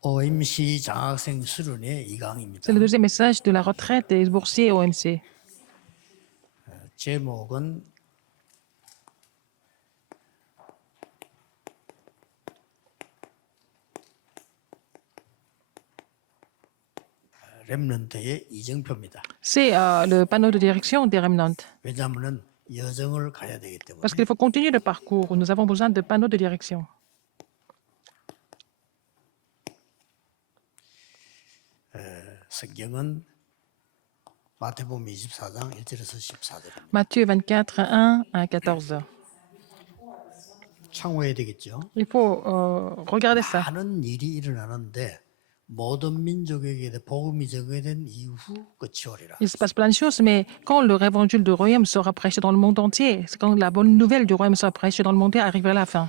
OMC 장학생 수련회 C'est 2강입니다. le deuxième message de la retraite des boursiers OMC. 제목은 렘넌트의 이정표입니다. C'est le panneau de direction des remnants. 왜냐하면 여정을 가야 되기 때문에 Parce qu'il faut continuer le parcours. Nous avons besoin de panneaux de direction. 성경은 마태복음 24장 1절에서 14절입니다. Matthieu 24, 1 à 14. 참고해야 되겠죠. Il faut regarder ça. 많은 일이 일어나는데 모든 민족에게 복음이 전개된 이후 끝이 오리라. Il se passe plein de choses, mais quand le évangile du royaume sera prêché dans le monde entier, c'est quand la bonne nouvelle du royaume sera prêchée dans le monde entier, arrivera à la fin.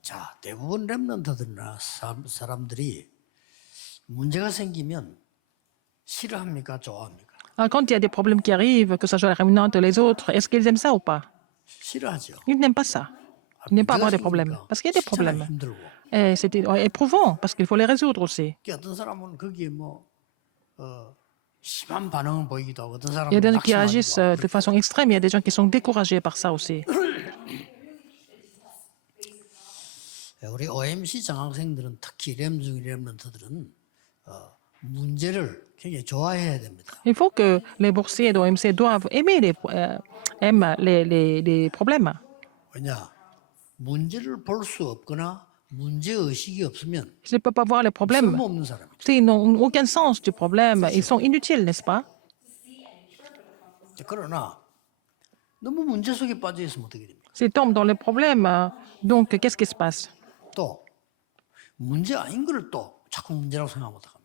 자, 대부분 렘넌트들이나 사람들이 문제가 생기면 싫어합니까? 좋아합니까? Alors, quand il y a des problèmes qui arrivent, que ce soit la remnante ou les autres, est-ce qu'ils aiment ça ou pas? 싫어하죠. Ils n'aiment pas ça. Ils n'aiment pas avoir des problèmes. Parce qu'il y a des problèmes. Et c'est éprouvant, parce qu'il faut les résoudre aussi. 어떤 사람은 거기에 뭐 심한 반응을 보이기도 하고 어떤 Il y a 사람은 des gens qui agissent 낙심하기도 하고 de façon extrême, il y a des gens qui sont découragés par ça aussi. 우리 OMC 장학생들은 특히 렘넌트들은 문제를 굉장히 좋아해야 됩니다. Il faut que les boursiers d'OMC doivent aimer aiment les problèmes. 왜냐? 문제를 볼 수 없거나 문제 의식이 없으면 S'ils ne peuvent pas voir les problèmes, 쓸모없는 사람이죠. s'ils n'ont aucun sens du problème, ils sont inutiles, n'est-ce pas? 그러나 너무 문제 속에 빠져 있으면 어떻게 됩니까? S'ils tombent dans les problèmes, donc qu'est-ce qui se passe? 또 문제 아닌 걸 또 자꾸 문제라고 생각하면 어떡합니까?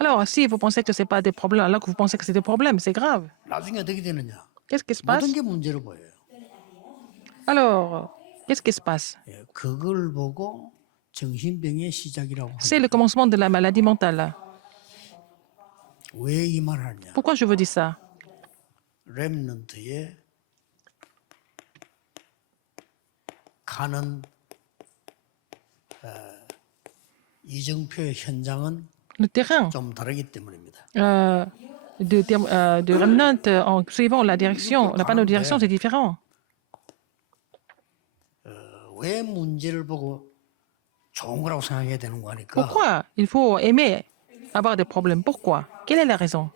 Alors, si vous pensez que ce n'est pas des problèmes, alors que vous pensez que c'est des problèmes, c'est grave. 나중에 어떻게 되느냐? Qu'est-ce qui se passe? 모든 게 문제로 보여요. Alors, qu'est-ce qui se passe? 예, 그걸 보고 정신병의 시작이라고 합니다. C'est le commencement de la maladie mentale. 왜 이 말을 하냐? Pourquoi je vous dis ça? 렘넌트의 가는 이정표의 현장은 Le terrain 좀 다르기 때문입니다. de remnant en suivant la direction, la panneau de direction, c'est différent. 왜 문제를 보고 좋은 거라고 생각해야 되는 거 하니까 Pourquoi il faut aimer avoir des problèmes? Pourquoi? Quelle est la raison?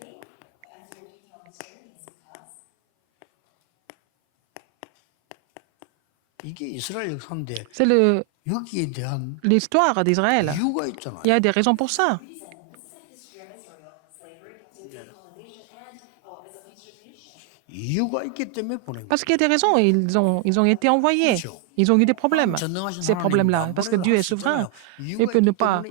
이게 이스라엘 역사인데 C'est 여기에 대한 l'histoire d'Israël. 이유가 있잖아요. Il y a des raisons pour ça. 이유가 있기 때문에 보낸 거예요. Parce qu'il y a des raisons. Ils ont été envoyés. Ils ont eu des problèmes. Ces problèmes-là. Parce que Dieu est souverain. Il peut ne pas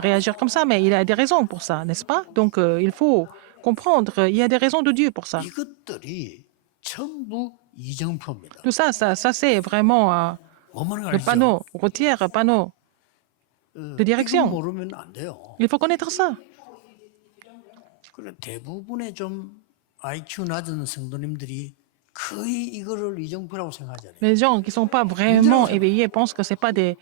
réagir comme ça, mais il a des raisons pour ça, n'est-ce pas? Donc, il faut comprendre. Il y a des raisons de Dieu pour ça. 이것들이 전부 이정표입니다. Tout ça, c'est vraiment 뭐만 le 알죠? panneau routier, panneau de 이거 direction. 모르면 안 돼요. Il faut connaître ça. 그래 대부분의 좀 IQ 낮은 성도님들이 거의 이거를 이정표라고 생각하잖아요. Les gens qui ne sont pas vraiment éveillés pensent que ce n'est pas des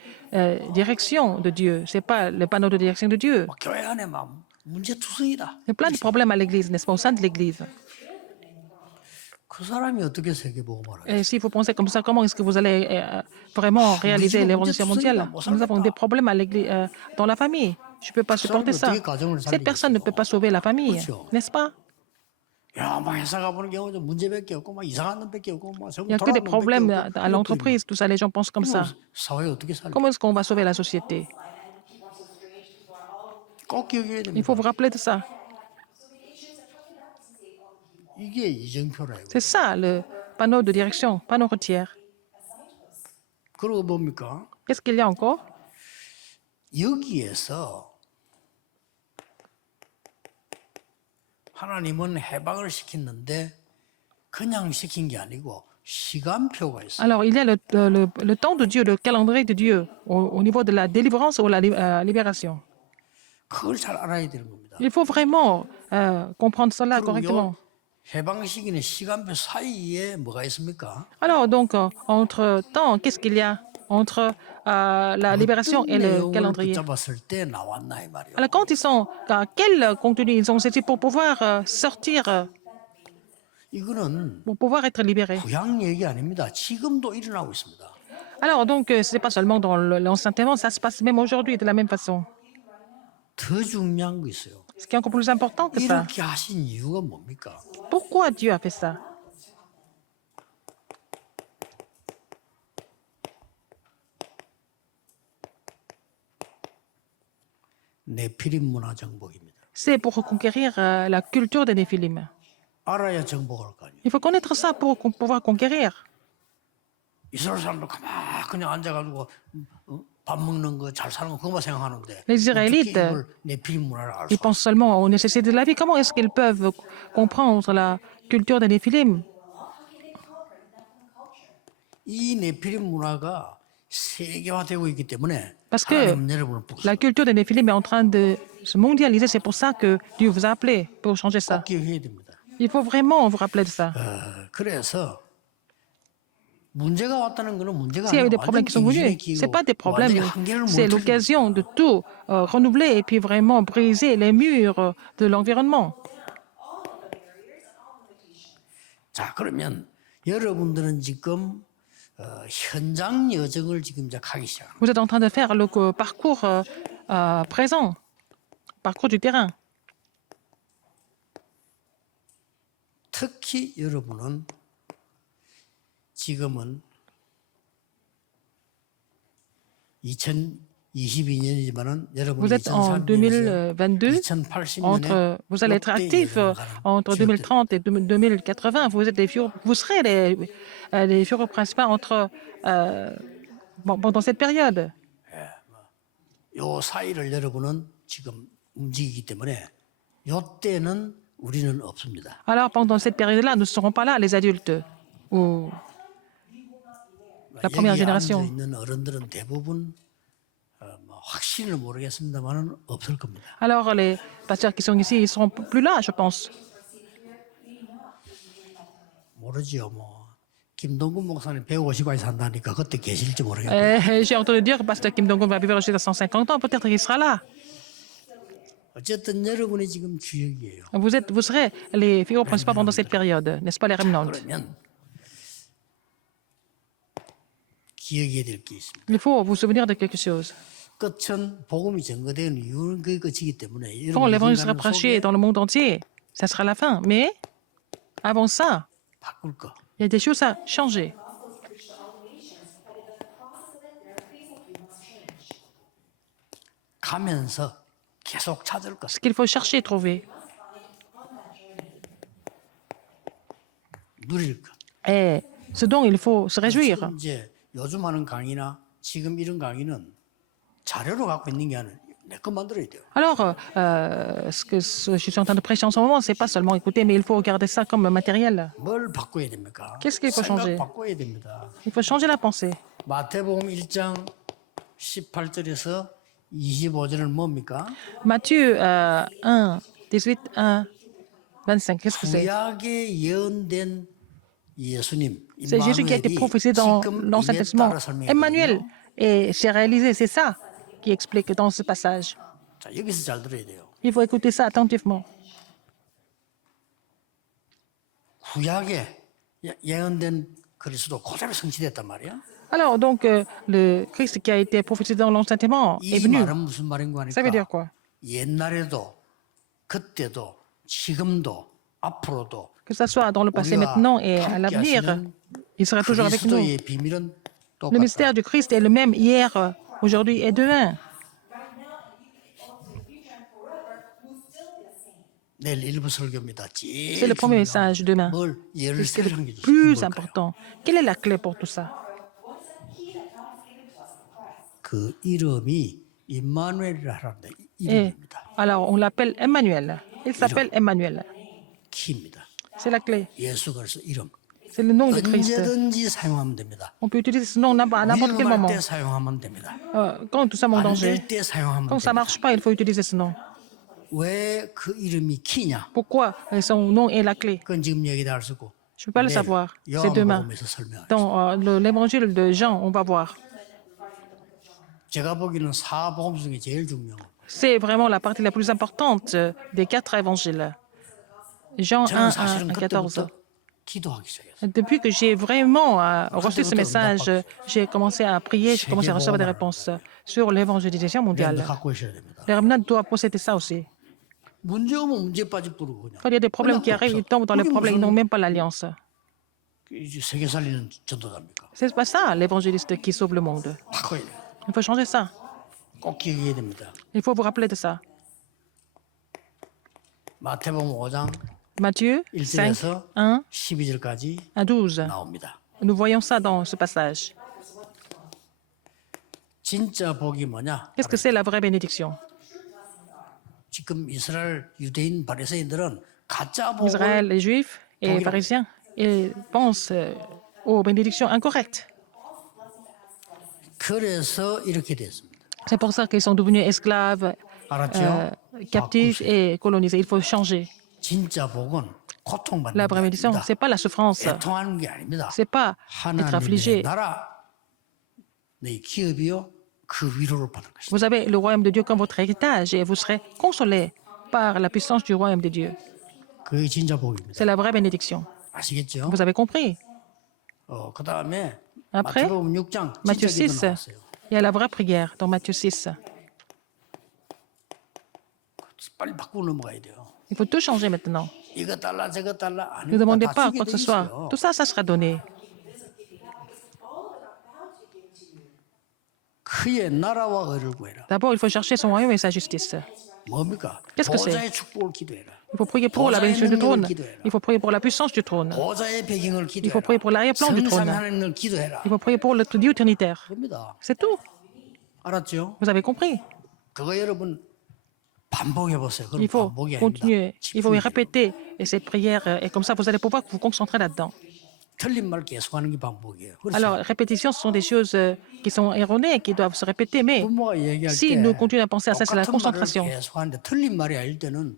directions de Dieu. Ce n'est pas le panneau de direction de Dieu. 막 교회 안에 막 문제투성이다. Il y a plein de problèmes à l'Église, n'est-ce pas, au sein de l'Église. 그 사람이 어떻게 세계복음을 하겠어요? Et si vous pensez comme ça, comment est-ce que vous allez vraiment réaliser l'évolution mondiale? Nous avons des problèmes à l'église, dans la famille. Je ne peux pas supporter ça. Cette personne ne peut pas sauver la famille, n'est-ce pas? 야, 막 회사 가보는 경우도 문제밖에 없고 막 이상한 놈밖에 없고 막 Il n'y a que des problèmes à l'entreprise. Tout ça, les gens pensent comme ça. 사회 어떻게 살려? Comment est-ce qu'on va sauver la société? 꼭 기억해야 Il 됩니다. faut vous rappeler de ça. 이게 이정표라요. C'est ça, le panneau de direction, panneau routière. 그러고 뭡니까? Qu'est-ce qu'il y a encore? 여기에서 하나님은 해방을 시켰는데 그냥 시킨 게 아니고 시간표가 있어요. Alors, il y a le temps de Dieu, le calendrier de Dieu, au niveau de la délivrance ou la libération. 그걸 잘 알아야 되는 겁니다. Il faut vraiment comprendre cela 그리고 correctement. 해방 시기는 시간표 사이에 뭐가 있습니까? Alors, donc, entre-temps, qu'est-ce qu'il y a? entre la libération et 어떤 le 내용을 calendrier. 붙잡았을 때 나왔나 이 말이에요. Alors, quand ils sont, quel contenu ils ont saisi pour pouvoir sortir, 이거는 pour pouvoir être libérés? 구약 얘기 아닙니다. 지금도 일어나고 있습니다. Alors, donc, ce n'est pas seulement dans l'Ancien Testament, ça se passe même aujourd'hui de la même façon. 더 중요한 거 있어요. Ce qui est encore plus important que ça. 이렇게 하신 이유가 뭡니까? Pourquoi Dieu a fait ça? 네피림 문화 정복입니다. C'est pour conquérir la culture des Néphilim. 알아야 정복할 거 아니에요. Il faut connaître ça pour pouvoir conquérir. 이스라엘 사람들 가만 그냥 앉아가지고 밥 먹는 거 잘 사는 거 그것만 생각하는데 Les Israélites, 어떻게 이걸 네피림 문화를 알 수? Ils pensent seulement aux nécessités de la vie. Comment est-ce qu'ils peuvent comprendre la culture des Néphilim? 이 네피림 문화가 세계화되고 있기 때문에 Parce que 하나님은 여러분을 부르셨어요. la culture des Néphilim est en train de se mondialiser. C'est pour ça que Dieu vous a appelé pour changer ça. 꼭 기억해야 됩니다. Il faut vraiment vous rappeler de ça. 그래서 문제가 왔다는 거는 문제가 S'il y a eu 아니고 des problèmes qui sont venus, ce n'est pas des problèmes, c'est l'occasion de tout renouveler et puis vraiment briser les murs de l'environnement. 자 그러면 여러분들은 지금 현장 여정을 지금 이제 가기 시작합니다. Vous êtes en train de faire le parcours présent, parcours du terrain. 특히 여러분은 지금은 2022년이지만은 Vous êtes en 2022, vous allez être actif entre 2030 et 2080. Vous serez les figures principales pendant cette période. 요 사이를 여러분은 지금 움직이기 때문에 요 때는 우리는 없습니다. Alors, pendant cette période-là, nous ne serons pas là, les adultes, ou la première 여기 앉아 génération. 있는 어른들은 대부분 확신을 모르겠습니다만은 없을 겁니다. Alors, les pasteurs qui sont ici, ils ne seront plus là, je pense. 모르지요, 뭐. 김동근 목사님 150까지 산다니까 그때 계실지 모르겠고. J'ai entendu dire que pasteur Kim Dong-un va vivre jusqu'à 150 ans. Peut-être qu'il sera là. 어쨌든 여러분이 지금 주역이에요. Vous serez les figures principales pendant cette période, n'est-ce pas, les remnants? 그러면 기억해야 될 게 있습니다. Il faut vous souvenir de quelque chose. 끝은 복음이 전거되는 이유는 그 끝이기 때문에 Quand l'évangile sera 인간은 prêché 속에 dans le monde entier, ça sera la fin. Mais avant ça, 바꿀 거. il y a des choses à changer. 가면서 계속 찾을 것. Ce qu'il faut chercher et trouver. 누릴 것. Et ce dont il faut se réjouir. 지금 이제 요즘 하는 강의나 지금 이런 강의는 자료로 갖고 있는 게 아니라 내 거 만들어야 돼요. Alors, ce que je suis en train de prêcher en ce moment, c'est pas seulement écouter, mais il faut regarder ça comme matériel. 뭘 바꿔야 됩니까? Qu'est-ce qu'il faut 생각 changer? 바꿔야 됩니다. Il faut changer la pensée. 마태복음 1장 18절에서 25절은 뭡니까? Matthieu 1, 18, 1, 25, qu'est-ce que c'est? 구약에 예언된 예수님 C'est Jésus qui a été prophétisé dans l'Ancien Testament. Emmanuel, et c'est réalisé, c'est ça qui explique dans ce passage. 자, 여기서 잘 들어야 돼요. Il faut écouter ça attentivement. 구약에 예언된 그리스도 그대로 성취됐단 말이야. Alors, donc, le Christ qui a été prophétisé dans l'Ancien Testament est 이 venu. 말은 무슨 말인가 Ça veut dire 하니까 quoi? 옛날에도 그때도 지금도 앞으로도 Que ça soit dans le passé, maintenant et à l'avenir, il sera toujours avec nous. 그리스도의 비밀은 Le 똑같다. mystère du Christ est le même hier, aujourd'hui et demain. 내일 일부 설교입니다. C'est le premier message demain. 뭘 예를 C'est le 세우는 게 plus important. Quelle est la clé pour tout ça? 그 이름이 임마누엘이라 하는데 Et, 이름입니다. alors, on l'appelle Emmanuel. Il s'appelle Emmanuel. 키입니다. C'est la clé. 예수 그리스도 이름. C'est le nom de Christ. 언제든지 사용하면 됩니다. On peut utiliser ce nom à n'importe quel 위험할 moment. 때 사용하면 됩니다. Quand tout ça est en danger. 안 될 때 사용하면 Quand ça ne 됩니다. marche pas, il faut utiliser ce nom. 왜 그 이름이 키냐? Pourquoi son nom est la clé? 그건 지금 얘기도 할 수 없고 Je ne peux pas le 내일 savoir. C'est demain. 요한복음에서 설명하겠습니다. Dans l'évangile de Jean, on va voir. 제가 보기에는 사복음 중에 제일 중요한 거. C'est vraiment la partie la plus importante des 4 évangiles. Jean 1, 저는 1 사실은 à 14. 그때부터 기도하기 시작했어요. Depuis que j'ai vraiment reçu ce message, j'ai commencé à prier, j'ai commencé à recevoir des réponses sur l'évangélisation 여러분도 mondiale. 갖고 있어야 됩니다. Les remnants doivent posséder ça aussi. 문제 오면 문제 빠질 뿐이고 그냥. Quand il y a des problèmes qui arrivent, ils tombent dans les problèmes, ils n'ont même pas l'alliance. 이제 세계 살리는 전도자입니까? C'est pas ça l'évangéliste qui sauve le monde. 바꿔야 돼요. Il faut changer ça. 꼭 기억해야 됩니다. Il faut vous rappeler de ça. 마태복음 5장 Matthieu 5, 1절에서 1 12절까지 à 12. 나옵니다. Nous voyons ça dans ce passage. 진짜 복이 뭐냐? Qu'est-ce que c'est la vraie bénédiction? 지금 이스라엘 유대인 바리새인들은 가짜 복을 Israël, les Juifs et les pharisiens, ils pensent aux bénédictions incorrectes. 그래서 이렇게 됐습니다. C'est pour ça qu'ils sont devenus esclaves, 알았죠? captifs et colonisés. Il faut changer. 진짜 복은 고통받는 La 게 vraie bénédiction, 아닙니다. c'est pas la souffrance, 애통하는 게 아닙니다. c'est pas être affligé. 하나님의 나라, 내 기업이요 그 위로를 받을 것이다. Vous avez le royaume de Dieu comme votre héritage et vous serez consolés par la puissance du royaume de Dieu. 그게 진짜 복입니다. C'est la vraie bénédiction. 아시겠죠? Vous avez compris? 그 다음에 Après, 마태복음 6장 Matthieu 진짜 6, 기도 나왔어요. il y a la vraie prière dans Matthieu 6. 빨리 바꾸고 넘어가야 돼요. Il faut tout changer maintenant. 이거 달라 저거 달라 Ne 아닙니다. demandez 다 pas 주게 quoi 돼 que ce soit. 있어요. Tout ça, ça sera donné. 그의 나라와 의를 구해라. D'abord, il faut chercher son royaume et sa justice. 뭡니까? Qu'est-ce que c'est? 보좌의 축복을 기도해라. Il faut prier pour la bénédiction du trône. Il faut prier pour la puissance du trône. 보좌의 배경을 Il faut 기도해라. prier pour l'arrière-plan du 성삼위 trône. 하나님을 기도해라. Il faut prier pour le Dieu trinitaire. 그럽니다. C'est tout. 알았죠? Vous avez compris? 그거 여러분 반복해 보세요. 그럼 Il faut 반복이 아닙니다. continuer. Il faut y 집중이 돼요. répéter cette prière. Et comme ça, vous allez pouvoir vous concentrer là-dedans. 틀린 말 계속하는 게 반복이에요. 그렇죠? Alors, répétition, ce sont des choses qui sont erronées, qui doivent se répéter. Mais 부모가 얘기할 si 때 nous continuons à penser à ça, c'est la 똑같은 말을 concentration. 계속하는데 틀린 말이 아닐 때는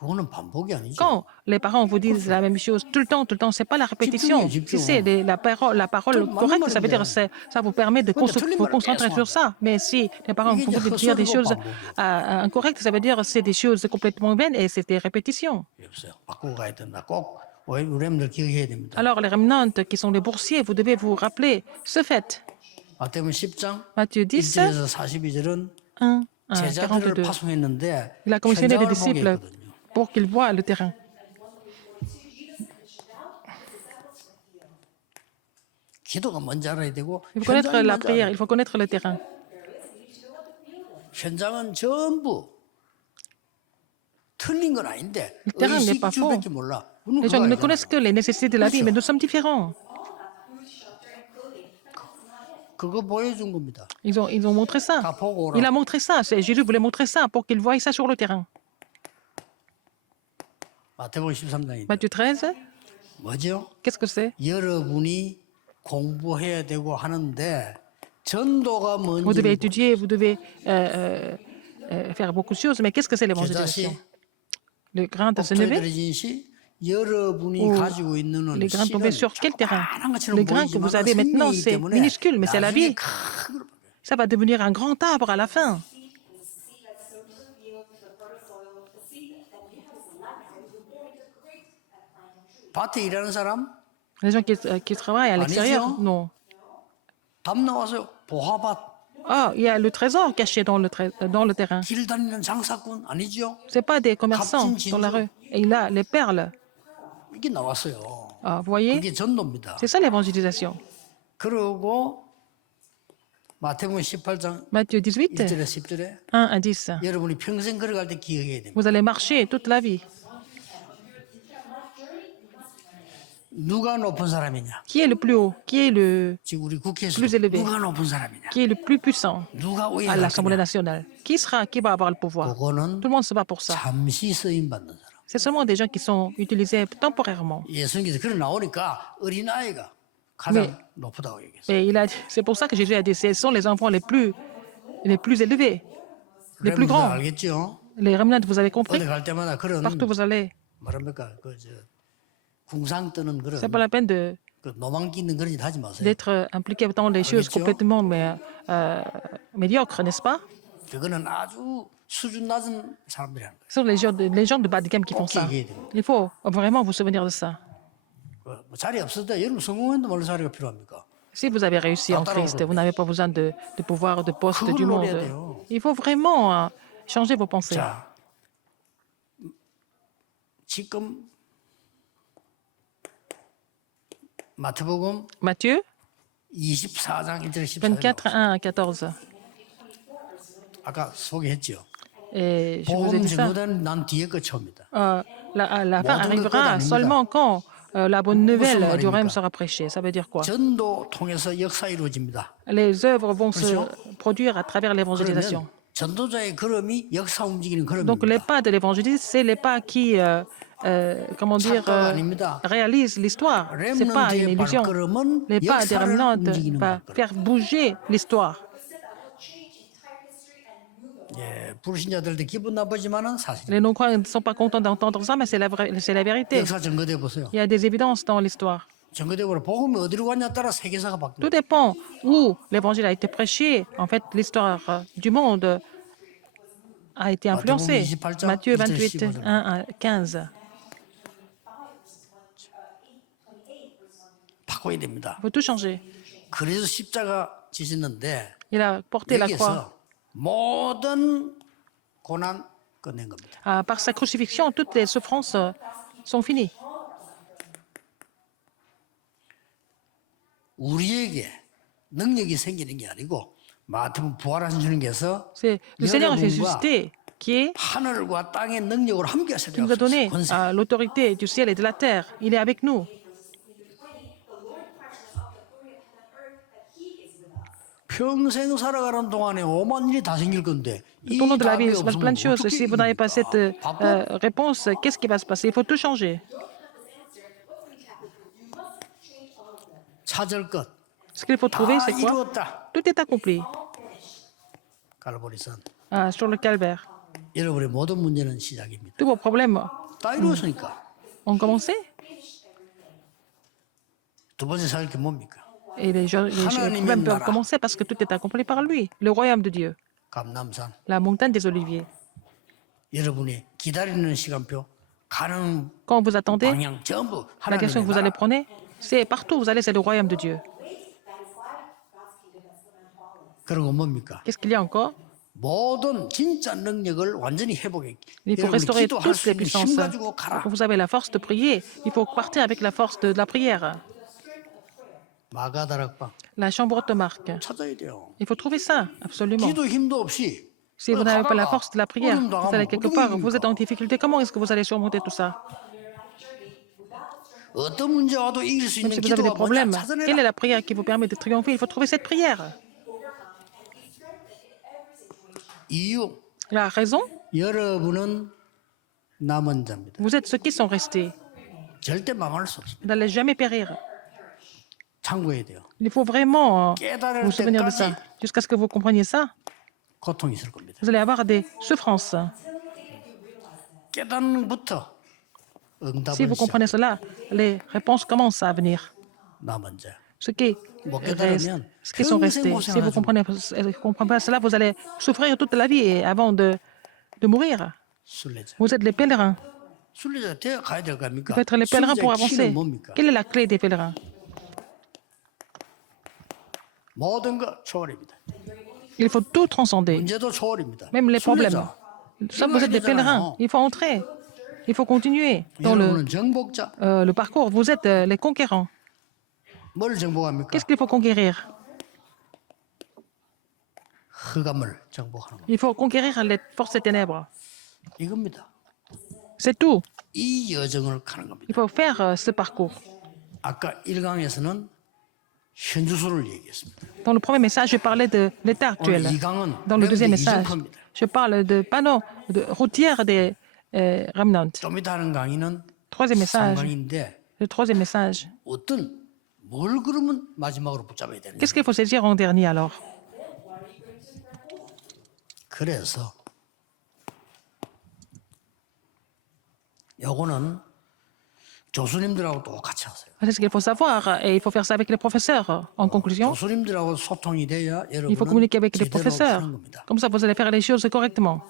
그거는 반복이 아니죠. Quand les parents vous disent la même chose tout le temps, c'est pas la répétition. 집중해, Si c'est la parole correcte, ça veut dire que ça vous permet de vous concentrer sur ça. Mais si les parents vous disent dire des choses incorrectes, ça veut dire que c'est des choses complètement vaines et c'est des répétitions. 없어요. 바꾸고 가야 된다. 꼭 우리 렘들 기억해야 됩니다. Alors les remnants qui sont les boursiers, vous devez vous rappeler ce fait. 마태복음 10장 Matthieu 10, 1절에서 42절은 1 à 제자들을 42. 파송했는데 Il a commissionné des 현장을 보게 disciples 했거든요. pour qu'ils voient le terrain. 기도가 뭔지 알아야 되고 Il faut connaître 현장이 la 뭔지 prière, 알아야 il faut connaître le terrain. 현장은 전부 틀린 건 아닌데 Le terrain n'est pas faux. 의식주밖에 몰라. 우리는 Les 그거 gens ne 알잖아요. connaissent que les nécessités de la vie, mais nous sommes différents. 그거 보여준 겁니다. Ils ont montré ça. 다 보고 오라. Il a montré ça. Jésus voulait montrer ça pour qu'ils voient ça sur le terrain. 마태복음 13장인데 Matthieu 13, 뭐죠? qu'est-ce que c'est? 여러분이 공부해야 되고 하는데 전도가 Vous devez 뭔지 étudier, vous devez faire beaucoup de choses, mais qu'est-ce que c'est l'évangélisation? 겨자씨 Le grain de se 옥토에 lever? 들어진 시 여러분이 Ou 가지고 있는 les grains tombés sur quel terrain? 조그마한 것처럼 Le grain que vous 보이지만 avez maintenant, 생명이기 c'est 때문에 minuscule, mais c'est la 나중에 vie. 큰 걸- Ça va devenir un grand arbre à la fin. 밭에 일하는 사람 Les gens qui travaillent à l'extérieur, Anisio. non. 답 나와서 보화밭 Ah, il y a le trésor caché dans le terrain. 길 다니는 장사꾼 아니죠? C'est pas des commerçants dans la rue. Et il a les perles. 이게 나왔어요. Ah, vous voyez? 그게 전도입니다. C'est ça l'évangélisation. 그러고 마태복음 18장 Matthieu 18, 1절에 10절에 1 à 10. 여러분이 평생 걸어갈 때 기억해야 됩니다. Vous allez marcher toute la vie. 누가 높은 사람이냐? Qui est le plus haut? Qui est le 지금 우리 국회에서 Plus élevé. 누가 높은 사람이냐? qui est le plus puissant 누가 à 위에 l'Assemblée 갈 거냐? nationale? Qui va avoir le pouvoir? 그거는 Tout le monde se bat pour ça. 잠시 쓰임 받는 사람. C'est seulement des gens qui sont utilisés temporairement. 예수님께서 그래 나오니까 어린 아이가 가장 네. 높다고 얘기했어요. Et c'est pour ça que Jésus a dit, ce sont les enfants les plus élevés, les plus 여러분들 grands. 알겠죠? Les remnants, vous avez compris? 어디 갈 때마다 그런 Partout où vous allez. 말합니까? 궁상 뜨는 그런 C'est pas la peine 그 노망 끼는 그런 일 하지 마세요. d'être impliqué dans les choses 알겠죠? complètement mais médiocres, n'est-ce pas? 그거는 아주 수준 낮은 사람들이 하는 거예요. Ce sont les gens de bas de gamme qui font ça. Il faut vraiment vous souvenir de ça. 뭐 자리 없을 때 여러분 성공했는데 뭘 자리가 필요합니까? Si vous avez réussi en Christ, vous n'avez pas besoin de pouvoir, de poste du monde. Il faut vraiment changer vos pensées. 자, 지금 마태복음 Matthieu 24장 1절 24, 14절 1 à 14. 아까 소개했죠. Et je vous ai 복음 dit ça. 증거된 난 뒤에 거 처음이다. La fin arrivera seulement quand la bonne nouvelle du royaume sera prêchée. Ça veut dire quoi? 전도 통해서 역사 이루어집니다. Les œuvres vont se produire à travers l'évangélisation. 그러면 전도자의 걸음이 역사 움직이는 Donc les 걸음입니다. pas de l'évangéliste, c'est les pas qui, comment dire, 착각 아닙니다. réalisent l'histoire. C'est pas une 렘넌트의 illusion. 발걸음은 Les pas des 역사를 remnants 움직이는 va 발걸음. faire bouger l'histoire. 예, 불신자들도 기분 나쁘지만은 사실. Les non-croyants ne sont pas contents d'entendre ça, mais c'est la vérité. 역사 증거돼 보세요. Il y a des évidences dans l'histoire. 증거되고 복음이 어디로 갔냐 따라 세계사가 바뀌어요. Tout dépend où l'évangile a été prêché. En fait, l'histoire du monde a été influencée. Matthieu 28, 1 à 15. 바꿔야 됩니다. Il faut tout changer. 그래서 십자가 지셨는데 Il a porté la croix. 여기서 모든 고난 끝낸 겁니다. Par sa crucifixion, toutes les souffrances sont finies. 우리에게 능력이 생기는 게 아니고 마태복음 부활하신 주님께서 C'est le Seigneur 여러분과 ressuscité qui 하늘과 땅의 능력으로 함께 nous a donné 하셨어요. l'autorité du ciel et de la terre. Il est avec nous. 평생 살아가는 동안에 오만 일이 다 생길 건데 이 Pendant de la vie, 답이 il se passe plein 없으면 de choses. 어떻게 Si vous n'avez pas cette 바꿔? réponse, qu'est-ce qui va se passer? Il faut tout changer. 찾을 것 Ce qu'il faut trouver, 다 c'est quoi? 이루었다. Tout est accompli 갈보리선 sur le calvaire. 여러분의 모든 문제는 시작입니다. Tous vos problèmes 다 이루었으니까 ont commencé. 두 번째 살 게 뭡니까? Et les problèmes peuvent commencer parce que tout est accompli par lui. Le royaume de Dieu, 감남산 la montagne des Oliviers. 여러분이 기다리는 시간표 가는 Quand vous attendez, 방향 전부 la question que 하나님의 vous allez 나라. prendre, c'est partout où vous allez, c'est le royaume de Dieu. 그리고 뭡니까? Qu'est-ce qu'il y a encore? 모든 진짜 능력을 완전히 회복해. Il faut 여러분이 restaurer 기도할 toutes 수 les 있는 puissances. 힘 가지고 가라. Quand vous avez la force de prier, il faut partir avec la force de la prière. 마가다락방 La chambre haute marque. 찾아야 돼요. Il faut trouver ça, absolument. 기도 힘도 없이 Si vous n'avez pas la force de la prière, 어려움 vous 당하면 allez quelque 어떻게 part, vous êtes en 이깁니까? difficulté, comment est-ce que vous allez surmonter tout ça? 어떤 문제 와도 이길 수 Même 있는 si vous avez des 기도가 problèmes, 뭐냐 quelle est 찾아내라. la prière qui vous permet de triompher? Il faut trouver cette prière. 이유 La raison, 여러분은 남은 자입니다. vous êtes ceux qui sont restés. 절대 망할 수 없습니다. Vous n'allez jamais périr. 참고해야 돼요. Il faut vraiment 깨달을 vous souvenir de 때까지 ça. Jusqu'à ce que vous compreniez ça, 고통이 있을 겁니다. vous allez avoir des souffrances. 깨닫는부터 Si 응답은 vous 시작. comprenez cela, les réponses commencent à venir. 남은 자. Ceux qui, 못 restent, 깨달으면 ceux qui sont 평생 restés, si vous 고생하죠. ne comprenez pas cela, vous allez souffrir toute la vie et avant de mourir. 순례자. Vous êtes les pèlerins. 순례자 되어 가야 될 거 아닙니까? Vous êtes les pèlerins pour 순례자의 키는 avancer. 뭡니까? Quelle est la clé des pèlerins? 모든 것 초월입니다. Il faut tout transcender, 문제도 초월입니다. même les problèmes. 순례자. Ça, vous êtes des pèlerins. Il faut entrer. Il faut continuer dans 여러분은 정복자. le parcours. Vous êtes les conquérants. 뭘 정복합니까? Qu'est-ce qu'il faut conquérir? 흑암을 정복하는 거. Il faut conquérir les forces des ténèbres. 이겁니다. C'est tout. 이 여정을 가는 겁니다. Il faut faire ce parcours. 아까 1강에서는 현주소를 얘기했습니다. Dans le premier message, je parlais de l'état actuel. 오늘 2강은 Dans le deuxième 렘넌트 message, 이정표입니다. je parle de panneaux de routières des remnants. 좀 이따 하는 강의는 Troisième message. 3강인데 Le troisième message. 뭘 그러면 마지막으로 붙잡아야 되느냐. Qu'est-ce qu'il faut saisir en dernier alors? 그래서 요거는 교수님들하고 또 같이 하세요. C'est ce qu'il faut savoir et il faut faire ça avec les professeurs. En conclusion, 교수님들하고 소통이 돼야 il faut 여러분은 communiquer avec les 제대로 professeurs. 하는 겁니다. Comme ça, vous allez faire les choses correctement.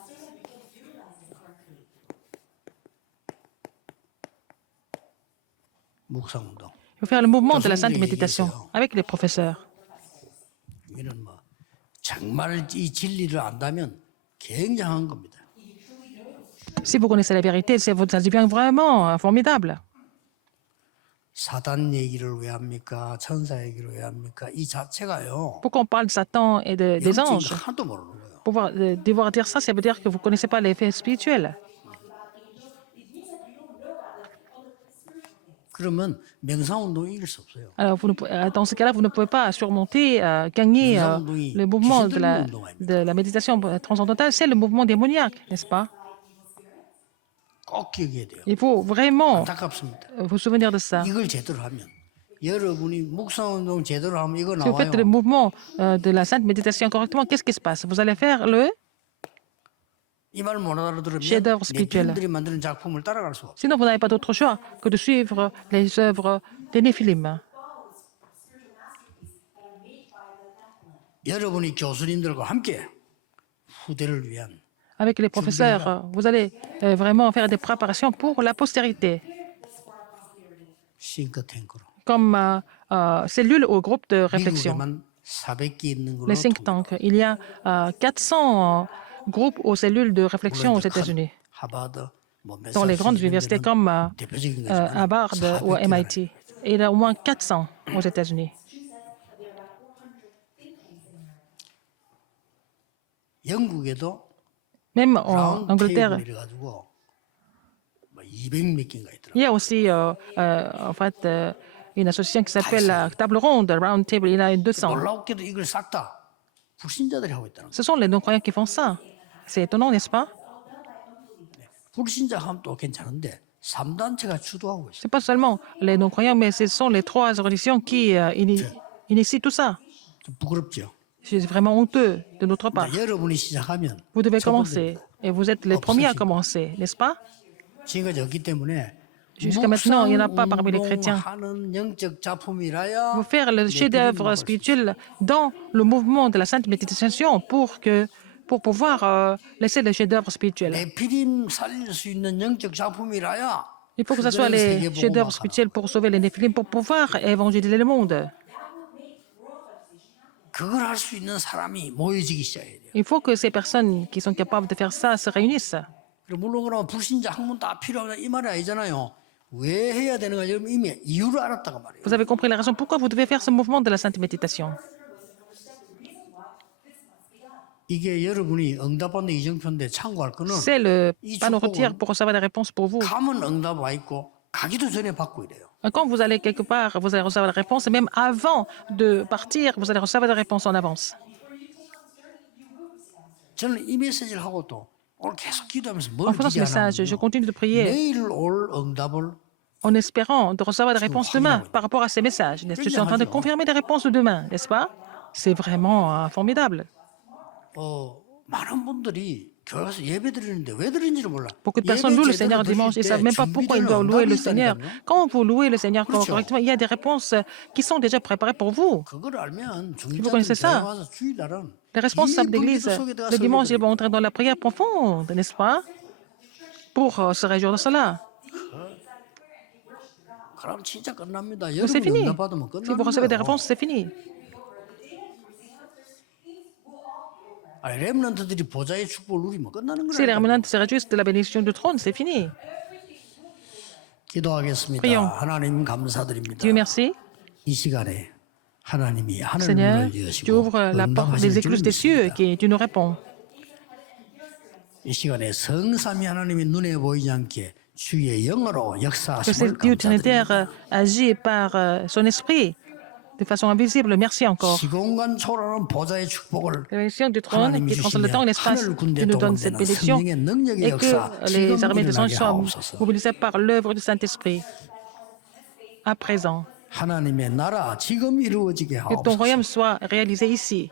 묵상운동. Il faut faire le mouvement de la sainte méditation avec les professeurs. 이는 뭐 정말 이 진리를 안다면 굉장한 겁니다. Si vous connaissez la vérité, ça devient vraiment formidable. 사단 얘기를 왜 합니까? 천사 얘기를 왜 합니까? 이 자체가요. Pourquoi on parle de Satan et des 영적인 거 anges? 하나도 모르는 거예요. Devoir dire ça, ça veut dire que vous ne connaissez pas les faits spirituels. 그러면 명상운동이 이길 수 없어요. Alors, dans ce cas-là, vous ne pouvez pas surmonter, gagner le mouvement de la méditation transcendantale. C'est le mouvement démoniaque, n'est-ce pas? 꼭 기억해야 돼요. Il faut vraiment 안타깝습니다. vous souvenir de ça. 이걸 제대로 하면 여러분이 묵상운동 제대로 하면 이거 Si vous faites le 나와요. mouvement de la sainte méditation correctement, qu'est-ce qui se passe? Vous allez faire le 이 말 못 알아들으면 chef-d'œuvre spirituel. 네피림들이 만드는 작품을 따라갈 수 없어요. Sinon, vous n'avez pas d'autre choix que de suivre les œuvres des Néphilim. 여러분이 교수님들과 함께 후대를 위한 Avec les professeurs, vous allez vraiment faire des préparations pour la postérité, 싱크탱크로 comme cellule ou groupe de réflexion. 미국에만 400개 있는 걸로 Les think tanks, il y a 400 groupes aux cellules de réflexion aux États-Unis, 하버드 뭐 dans les grandes 매사추세츠 universités 이런 comme 데는 대표적인 거지만 Harvard ou 400 개가 MIT. Et il y a au moins 400 aux États-Unis. 영국에도 Même en 라운드 Angleterre, 테이블 이래가지고 뭐 200몇 개인가 있더라고요. il y a aussi en fait, une association qui s'appelle la Table Ronde, Round Table, il y en a 200. 놀랍게도 이걸 싹 다 불신자들이 하고 있다는 거예요. Ce sont les non-croyants qui font ça. C'est étonnant, n'est-ce pas? 불신자 하면 또 괜찮은데 3단체가 주도하고 있어요. Ce n'est pas seulement les non-croyants, mais ce sont les trois religions qui initient tout ça. 좀 부끄럽죠. C'est vraiment honteux de notre part. 그러니까 여러분이 시작하면 Vous devez 첫 commencer. 번째입니다. Et vous êtes les premiers à 없으시고. commencer, n'est-ce pas? 지금까지 없기 때문에 Jusqu'à maintenant, il n'y en a pas parmi les chrétiens. 하는 영적 작품이라야 Vous faire le chef-d'œuvre spirituel dans le mouvement de la sainte méditation pour pouvoir laisser le chef-d'œuvre spirituel. 네피림 살릴 수 있는 영적 작품이라야 Il faut que ce soit les chefs-d'œuvre spirituels pour sauver les Néphilim, pour pouvoir évangéliser le monde. 그걸 할 수 있는 사람이 모여지기 시작해야 돼요. Il faut que ces personnes qui sont capables de faire ça se réunissent. 물론 그러면 불신자 학문 다 필요하다 이 말이 아니잖아요. 왜 해야 되는가 여러분 이미 이유를 알았다고 말이에요. Vous avez compris la raison pourquoi vous devez faire ce mouvement de la sainte méditation. 이게 여러분이 응답받는 이정표인데 참고할 거는 C'est le panneau retire pour recevoir des réponses pour vous. 가면 응답 와 있고 가기도 전에 받고 이래요. Quand vous allez quelque part, vous allez recevoir des réponses. Et même avant de partir, vous allez recevoir des réponses en avance. 저는 이 메시지를 하고 또 오늘 계속 기도하면서 En 뭘 faisant ce message, je 기대하냐면요. continue de prier 내일 올 응답을 en espérant de recevoir des réponses demain par rapport à ces messages. Je suis en train de confirmer des réponses de demain, n'est-ce pas? C'est vraiment formidable. 많은 분들이 교회 가서 예배 드리는데 왜 드리는지를 몰라. Beaucoup de personnes louent le Seigneur dimanche et ne savent même pas pourquoi ils doivent louer le Seigneur. Quand vous louez le Seigneur correctement, il y a des réponses qui sont déjà préparées pour vous. 그걸 알면 vous 중직자들 connaissez ça. 교회 와서 주일날은 Les responsables d'église, le dimanche, ils vont entrer dans la prière profonde, n'est-ce pas? Pour se réjouir de cela. 그럼 진짜 끝납니다. C'est 여러분 fini. 응답 받으면 Si vous recevez des 끝나는 réponses, 거예요. c'est fini. 렘넌트들이 보좌의 축복을 누리면 끝나는 Si les 거예요. revenants se réjouissent de la bénédiction du trône, c'est fini. 기도하겠습니다. Prions. 하나님 감사드립니다. Dieu merci. 이 시간에 하나님이 하늘 Seigneur, 문을 tu 여시고 ouvres la porte des 응답하실 줄 écluses des cieux 믿습니다. et tu nous réponds. 이 시간에 성삼위 하나님이 눈에 보이지 않게 주의 영으로 Que 역사하심을 ce Dieu 감사드립니다. trinitaire agit par son esprit de façon invisible. Merci encore. 시공간 초월하는 보좌의 축복을 La bénédiction du trône 하나님이 qui transcende le temps et 주시며 l'espace, 하늘 군대 tu nous donnes cette 동원되는 bénédiction 성령의 능력의 et que 역사 les 지금 armées des 일어나게 anges soient 하옵소서. mobilisées par l'œuvre du Saint-Esprit. À présent, 하나님의 나라 지금 이루어지게 que ton 하옵소서. royaume soit réalisé ici.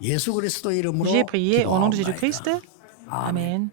예수 그리스도 이름으로 J'ai prié au nom de Jésus-Christ. 기도하옵나이다. 아멘. Amen.